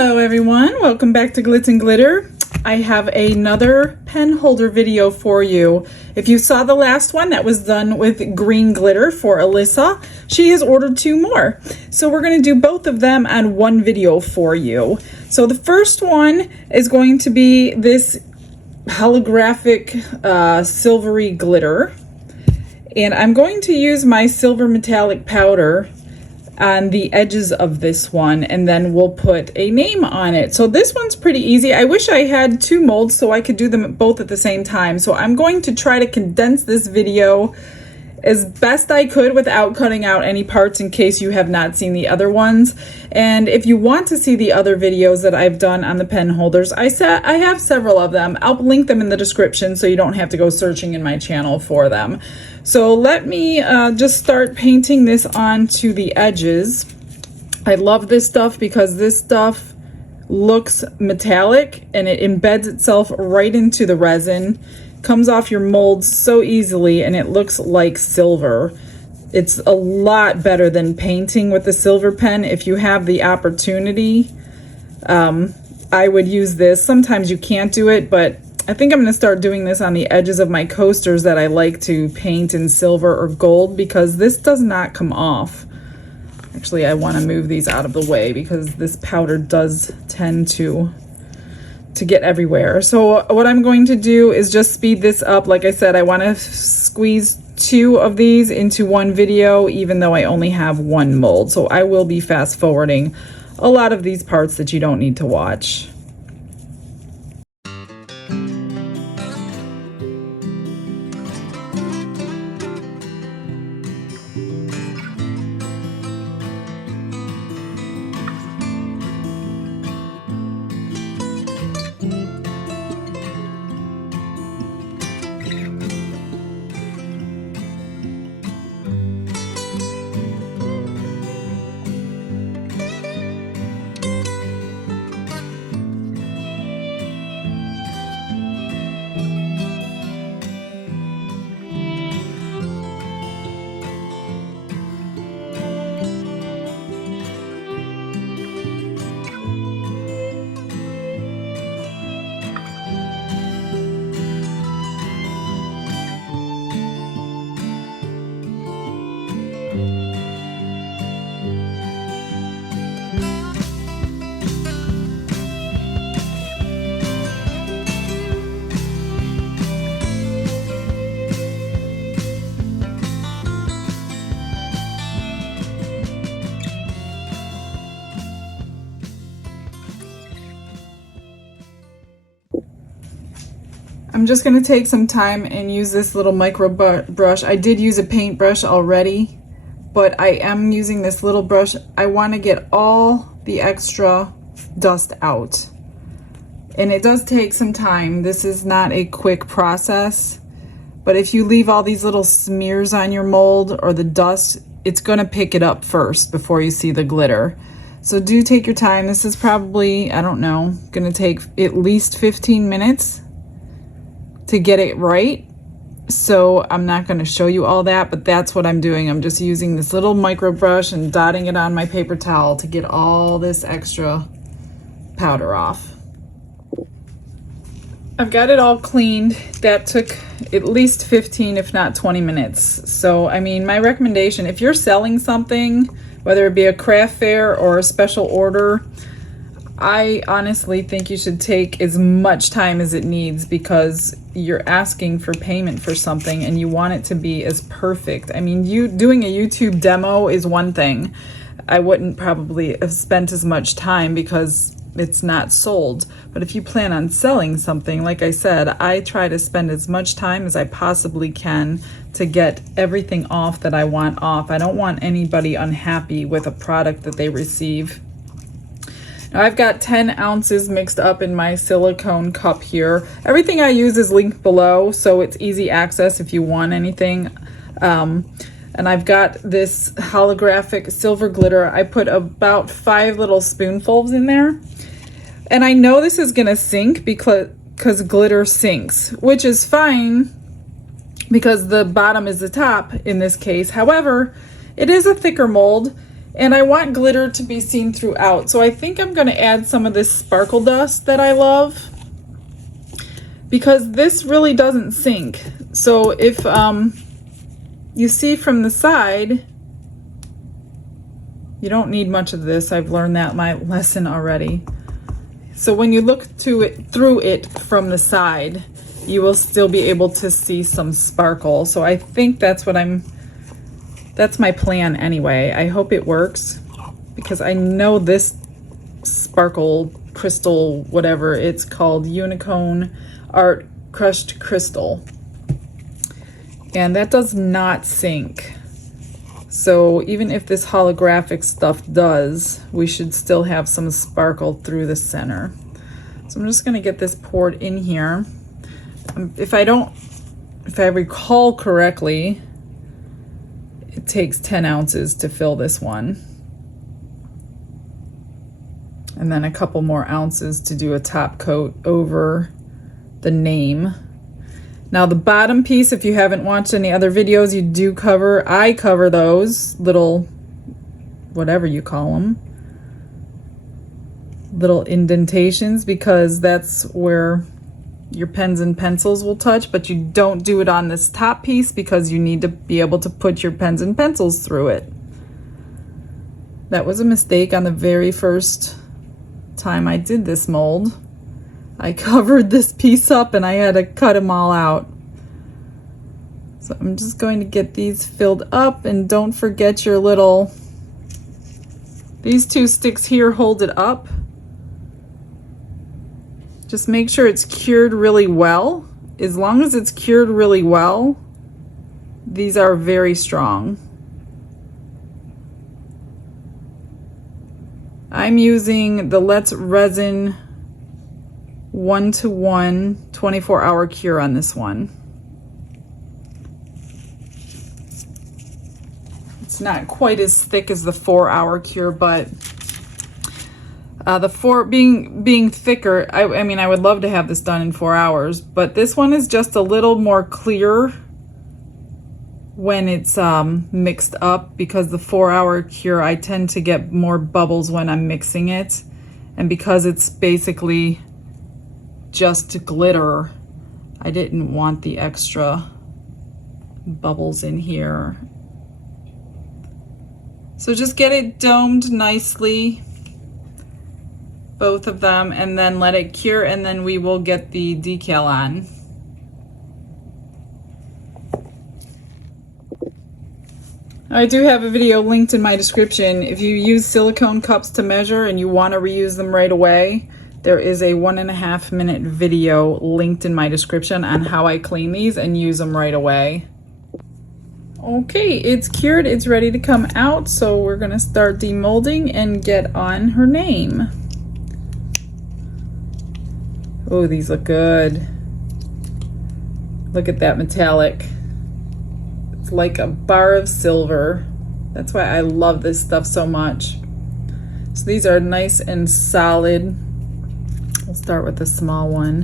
Hello everyone, welcome back to Glitz and Glitter. I have another pen holder video for you. If you saw the last one that was done with green glitter for Alyssa, she has ordered 2 more. So we're going to do both of them on one video for you. So the first one is going to be this holographic silvery glitter. And I'm going to use my silver metallic powder on the edges of this one, and then we'll put a name on it. So this one's pretty easy. I wish I had 2 molds so I could do them both at the same time. So I'm going to try to condense this video as best I could without cutting out any parts in case you have not seen the other ones. And if you want to see the other videos that I've done on the pen holders, I have several of them. I'll link them in the description so you don't have to go searching in my channel for them. So let me just start painting this onto the edges. I love this stuff because this stuff looks metallic and it embeds itself right into the resin. Comes off your molds so easily and it looks like silver. It's a lot better than painting with the silver pen. If you have the opportunity, I would use this. Sometimes you can't do it, but I think I'm going to start doing this on the edges of my coasters that I like to paint in silver or gold, because this does not come off. Actually, I want to move these out of the way because this powder does tend to get everywhere. So what I'm going to do is just speed this up. Like I said, I want to squeeze 2 of these into one video, even though I only have 1 mold. So I will be fast forwarding a lot of these parts that you don't need to watch. I'm just going to take some time and use this little micro brush. I did use a paintbrush already, but I am using this little brush. I want to get all the extra dust out. And it does take some time. This is not a quick process, but if you leave all these little smears on your mold or the dust, it's going to pick it up first before you see the glitter. So do take your time. This is probably, I don't know, going to take at least 15 minutes to get it right. So I'm not going to show you all that, but that's what I'm doing. I'm just using this little micro brush and dotting it on my paper towel to get all this extra powder off. I've got it all cleaned. That took at least 15, if not 20 minutes. So, I mean, my recommendation, if you're selling something, whether it be a craft fair or a special order, I honestly think you should take as much time as it needs, because you're asking for payment for something and you want it to be as perfect. I mean, you doing a YouTube demo is one thing. I wouldn't probably have spent as much time because it's not sold. But if you plan on selling something, like I said, I try to spend as much time as I possibly can to get everything off that I want off. I don't want anybody unhappy with a product that they receive. Now I've got 10 ounces mixed up in my silicone cup here. Everything I use is linked below, so it's easy access if you want anything. And I've got this holographic silver glitter. I put about 5 little spoonfuls in there. And I know this is gonna sink because glitter sinks, which is fine because the bottom is the top in this case. However, it is a thicker mold, And I want glitter to be seen throughout. So I think I'm gonna add some of this sparkle dust that I love, because this really doesn't sink. So if you see from the side, you don't need much of this. I've learned that my lesson already. So when you look through it from the side, you will still be able to see some sparkle. So I think that's my plan anyway. I hope it works, because I know this sparkle crystal, whatever it's called, Unicorn Art Crushed Crystal, and that does not sink. So even if this holographic stuff does, we should still have some sparkle through the center. So I'm just gonna get this poured in here. If I recall correctly, it takes 10 ounces to fill this one. And then a couple more ounces to do a top coat over the name. Now the bottom piece, if you haven't watched any other videos, I cover those little, whatever you call them, little indentations, because that's where your pens and pencils will touch, but you don't do it on this top piece because you need to be able to put your pens and pencils through it. That was a mistake on the very first time I did this mold. I covered this piece up and I had to cut them all out. So I'm just going to get these filled up, and don't forget your little, these two sticks here hold it up. Just make sure it's cured really well. As long as it's cured really well, these are very strong. I'm using the Let's Resin 1-to-1 24-hour cure on this one. It's not quite as thick as the 4-hour cure, but being thicker, I mean, I would love to have this done in 4 hours, but this one is just a little more clear when it's mixed up, because the 4-hour cure, I tend to get more bubbles when I'm mixing it, and because it's basically just glitter, I didn't want the extra bubbles in here. So just get it domed nicely, both of them, and then let it cure, and then we will get the decal on. I do have a video linked in my description. If you use silicone cups to measure and you want to reuse them right away, there is a 1.5 minute video linked in my description on how I clean these and use them right away. Okay, it's cured, it's ready to come out, so we're gonna start demolding and get on her name. Oh, these look good. Look at that metallic. It's like a bar of silver. That's why I love this stuff so much. So these are nice and solid. We'll start with the small one.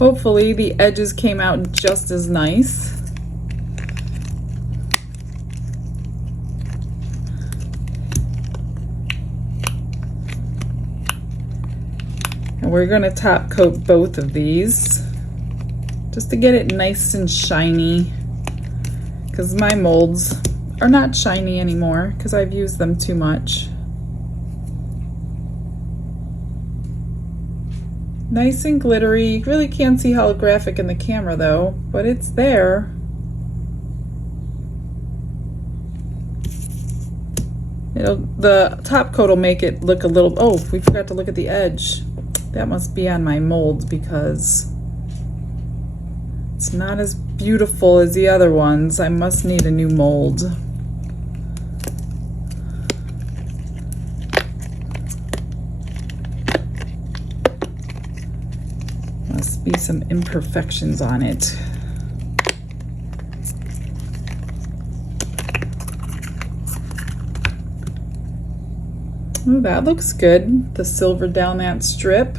Hopefully the edges came out just as nice. And we're gonna top coat both of these just to get it nice and shiny, because my molds are not shiny anymore because I've used them too much. Nice and glittery. You really can't see holographic in the camera though, but it's there. The top coat will make it look a little, oh, we forgot to look at the edge. That must be on my molds because it's not as beautiful as the other ones. I must need a new mold. Must be some imperfections on it. Oh, that looks good. The silver down that strip.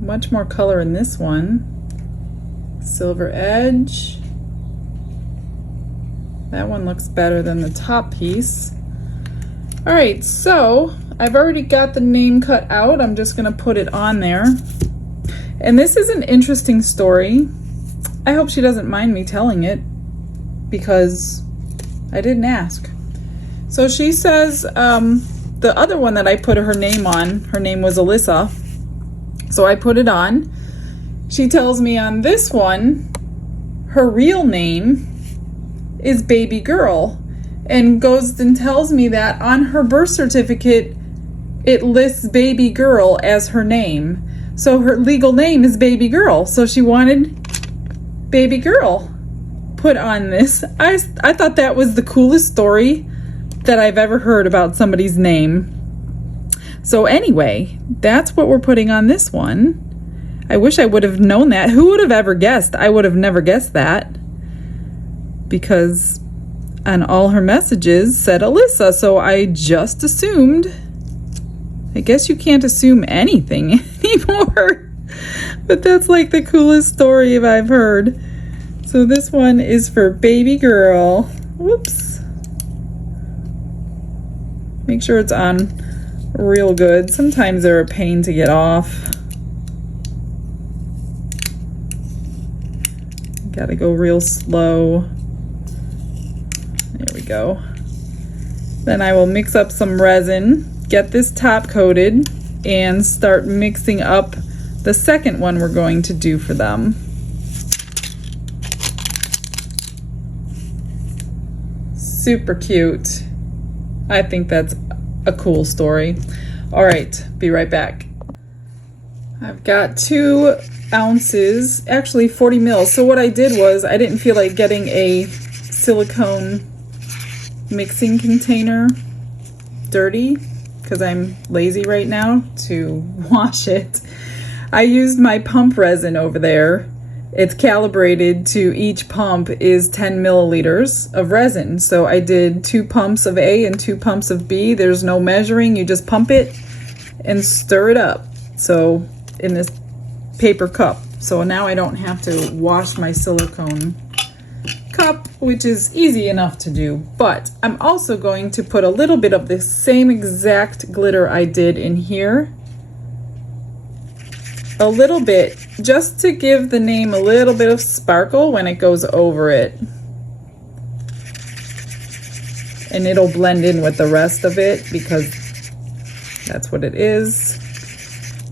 Much more color in this one. Silver edge. That one looks better than the top piece. All right, so I've already got the name cut out. I'm just gonna put it on there. And this is an interesting story. I hope she doesn't mind me telling it because I didn't ask. So she says, the other one that I put her name on, her name was Alyssa. So I put it on. She tells me on this one, her real name is Baby Girl, and goes and tells me that on her birth certificate, it lists Baby Girl as her name. So her legal name is Baby Girl. So she wanted Baby Girl put on this. I thought that was the coolest story that I've ever heard about somebody's name. So anyway, that's what we're putting on this one. I wish I would have known that. Who would have ever guessed? I would have never guessed that because on all her messages said Alyssa, so I just assumed. I guess you can't assume anything anymore, but that's like the coolest story I've heard. So this one is for Baby Girl. Whoops. Make sure it's on real good. Sometimes they're a pain to get off. Gotta go real slow. There we go. Then I will mix up some resin, get this top coated, and start mixing up the second one we're going to do for them. Super cute. I think that's a cool story. All right, be right back. I've got 2 ounces, actually 40 mils. So what I did was I didn't feel like getting a silicone mixing container dirty because I'm lazy right now to wash it. I used my pump resin over there. It's calibrated to each pump is 10 milliliters of resin. So I did 2 pumps of A and 2 pumps of B. There's no measuring. You just pump it and stir it up. So in this paper cup. So now I don't have to wash my silicone cup, which is easy enough to do. But I'm also going to put a little bit of the same exact glitter I did in here. A little bit, just to give the name a little bit of sparkle when it goes over it. And it'll blend in with the rest of it because that's what it is.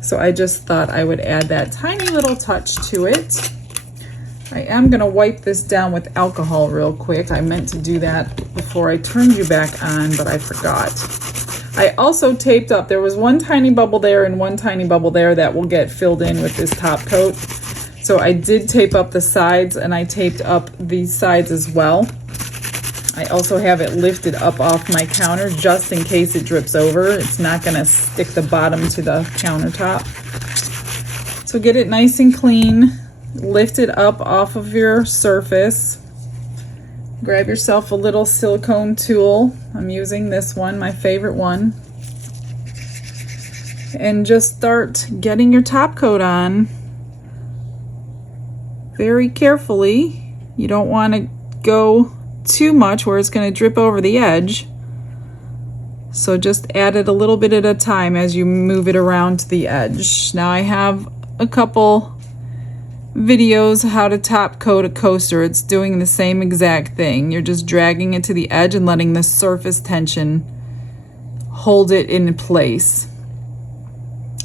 So I just thought I would add that tiny little touch to it. I am gonna wipe this down with alcohol real quick. I meant to do that before I turned you back on, but I forgot. I also taped up, there was 1 tiny bubble there and 1 tiny bubble there that will get filled in with this top coat. So I did tape up the sides and I taped up these sides as well. I also have it lifted up off my counter just in case it drips over. It's not gonna stick the bottom to the countertop. So get it nice and clean, lift it up off of your surface. Grab yourself a little silicone tool. I'm using this one, my favorite one. And just start getting your top coat on very carefully. You don't want to go too much where it's going to drip over the edge. So just add it a little bit at a time as you move it around to the edge. Now I have a couple videos how to top coat a coaster. It's doing the same exact thing. You're just dragging it to the edge and letting the surface tension hold it in place.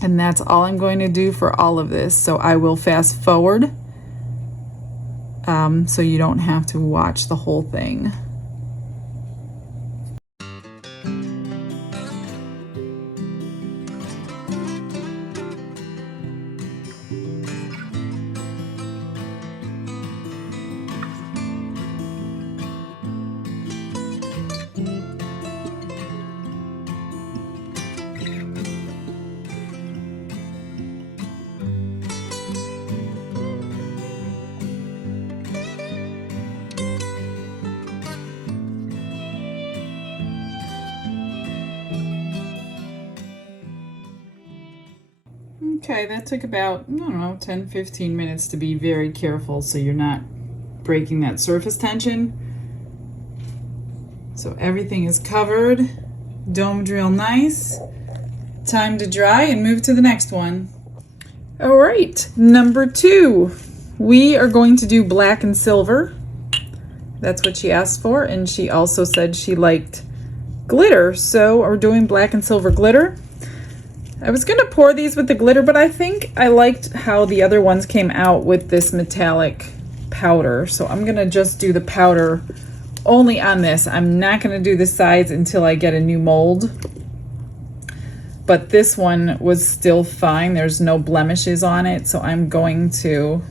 And that's all I'm going to do for all of this. So I will fast forward so you don't have to watch the whole thing. Okay, that took about, I don't know, 10-15 minutes to be very careful so you're not breaking that surface tension. So everything is covered, domed real nice. Time to dry and move to the next one. All right, number 2. We are going to do black and silver. That's what she asked for, and she also said she liked glitter, so we're doing black and silver glitter. I was gonna pour these with the glitter, but I think I liked how the other ones came out with this metallic powder, so I'm gonna just do the powder only on this. I'm not gonna do the sides until I get a new mold. But this one was still fine. There's no blemishes on it, so I'm going to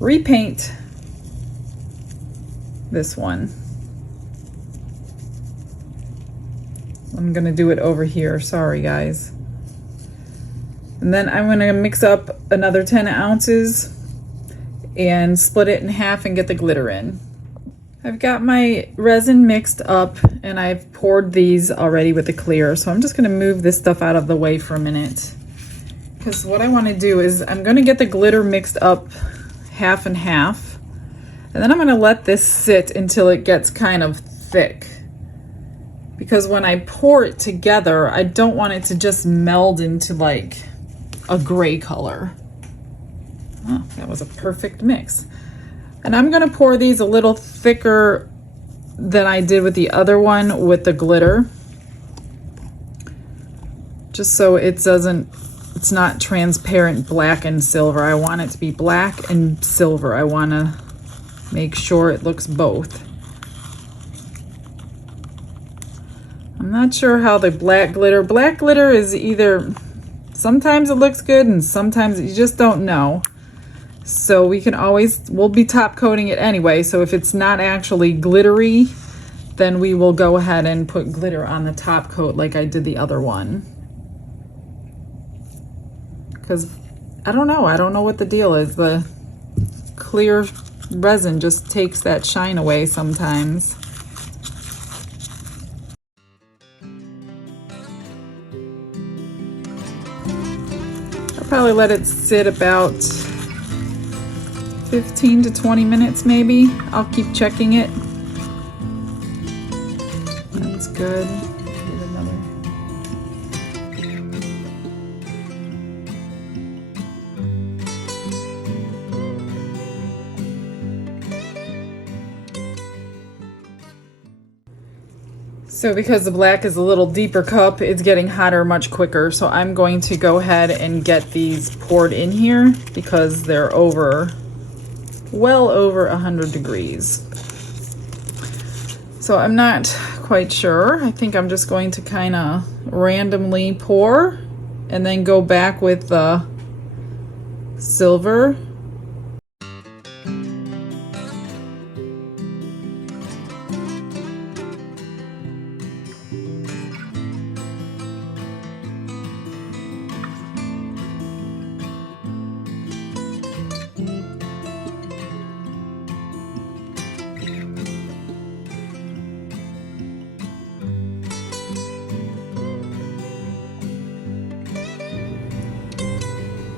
repaint this one. I'm gonna do it over here, sorry guys. And then I'm gonna mix up another 10 ounces and split it in half and get the glitter in. I've got my resin mixed up and I've poured these already with the clear, so I'm just gonna move this stuff out of the way for a minute. Because what I wanna do is I'm gonna get the glitter mixed up half and half, and then I'm gonna let this sit until it gets kind of thick. Because when I pour it together, I don't want it to just meld into like a gray color. Oh, that was a perfect mix. And I'm gonna pour these a little thicker than I did with the other one with the glitter. Just so it's not transparent black and silver. I want it to be black and silver. I wanna make sure it looks both. I'm not sure how the black glitter is either, sometimes it looks good and sometimes you just don't know. So we'll be top coating it anyway. So if it's not actually glittery, then we will go ahead and put glitter on the top coat like I did the other one. Because I don't know what the deal is. The clear resin just takes that shine away sometimes. I'll probably let it sit about 15 to 20 minutes maybe. I'll keep checking it. That's good. Give it another. So because the black is a little deeper cup, it's getting hotter much quicker. So I'm going to go ahead and get these poured in here because they're well over 100 degrees. So I'm not quite sure. I think I'm just going to kind of randomly pour and then go back with the silver.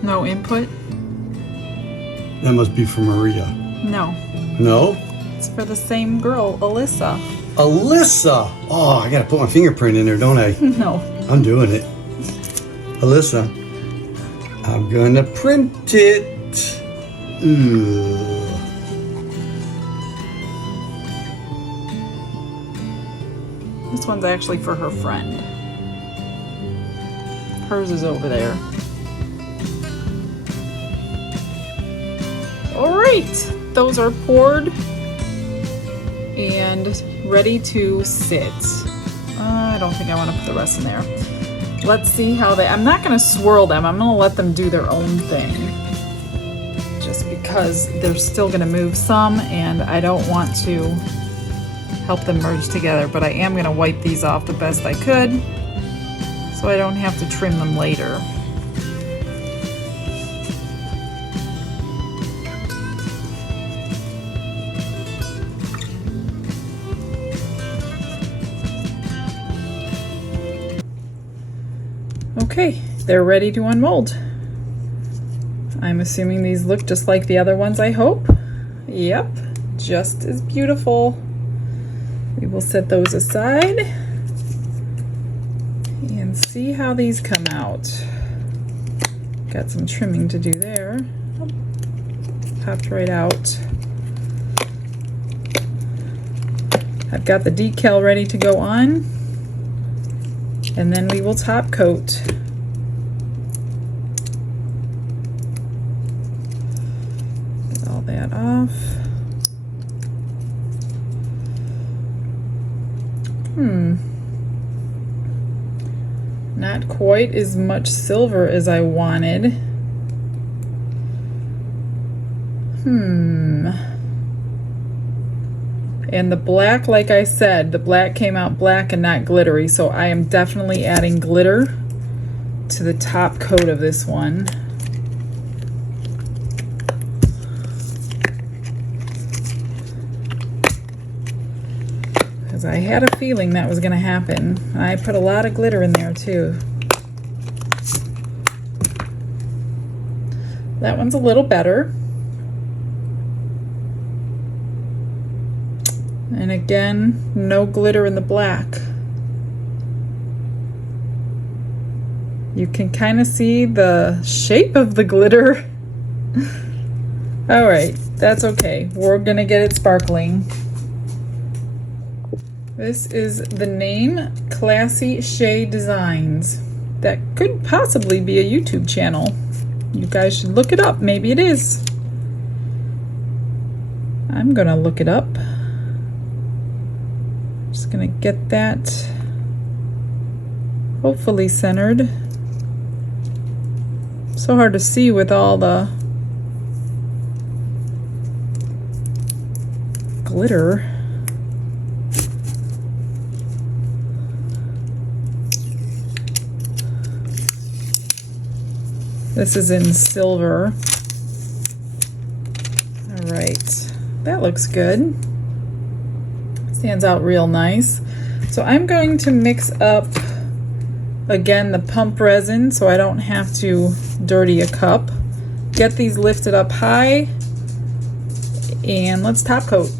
No input? That must be for Maria. No. No? It's for the same girl, Alyssa. Alyssa! Oh, I gotta put my fingerprint in there, don't I? No. I'm doing it. Alyssa, I'm gonna print it. Ugh. This one's actually for her friend. Hers is over there. All right, those are poured and ready to sit. I don't think I want to put the rest in there. Let's see how I'm not gonna swirl them. I'm gonna let them do their own thing. Just because they're still gonna move some and I don't want to help them merge together, but I am gonna wipe these off the best I could so I don't have to trim them later. Okay, they're ready to unmold. I'm assuming these look just like the other ones, I hope. Yep, just as beautiful. We will set those aside and see how these come out. Got some trimming to do there. Popped right out. I've got the decal ready to go on, and then we will top coat. Get all that off. Not quite as much silver as I wanted. And the black, like I said, the black came out black and not glittery, so I am definitely adding glitter to the top coat of this one. Because I had a feeling that was going to happen. I put a lot of glitter in there too. That one's a little better. And again, no glitter in the black. You can kind of see the shape of the glitter. All right, that's okay. We're gonna get it sparkling. This is the name, Classy Shade Designs. That could possibly be a YouTube channel. You guys should look it up. Maybe it is. I'm gonna look it up. Just gonna get that hopefully centered. So hard to see with all the glitter. This is in silver. All right, that looks good. Stands out real nice. So I'm going to mix up again the pump resin so I don't have to dirty a cup. Get these lifted up high and let's top coat.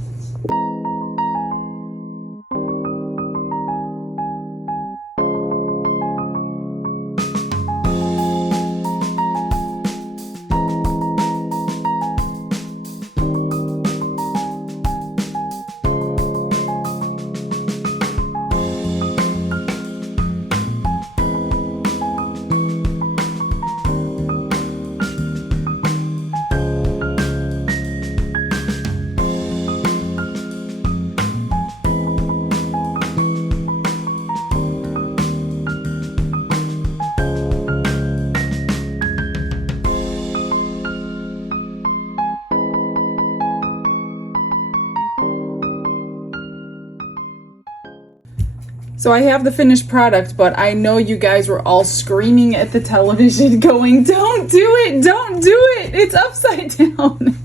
So I have the finished product, but I know you guys were all screaming at the television going, don't do it, don't do it, it's upside down.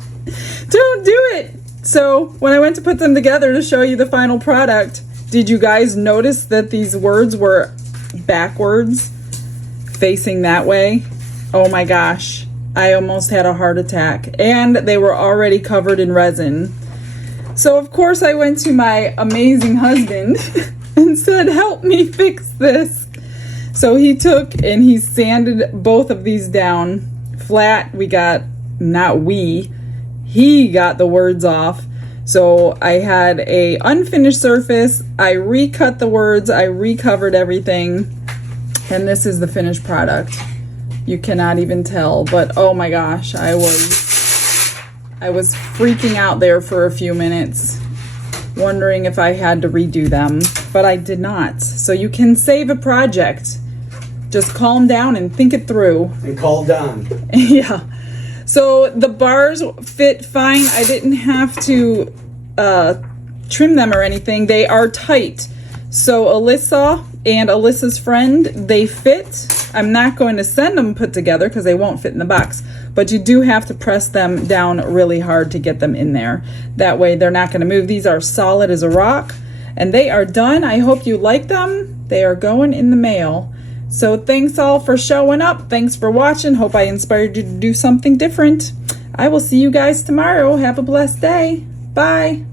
Don't do it. So when I went to put them together to show you the final product, did you guys notice that these words were backwards, facing that way? Oh my gosh, I almost had a heart attack, and they were already covered in resin. So of course I went to my amazing husband and said, help me fix this. So he took and he sanded both of these down flat. He got the words off. So I had a unfinished surface. I recut the words, I recovered everything, and this is the finished product. You cannot even tell, but oh my gosh, I was freaking out there for a few minutes, wondering if I had to redo them, but I did not. So you can save a project. Just calm down and think it through. And call Don. Yeah. So the bars fit fine. I didn't have to trim them or anything. They are tight. So Alyssa and Alyssa's friend, they fit. I'm not going to send them put together because they won't fit in the box, but you do have to press them down really hard to get them in there. That way they're not going to move. These are solid as a rock, and they are done. I hope you like them. They are going in the mail. So thanks all for showing up. Thanks for watching. Hope I inspired you to do something different. I will see you guys tomorrow. Have a blessed day. Bye.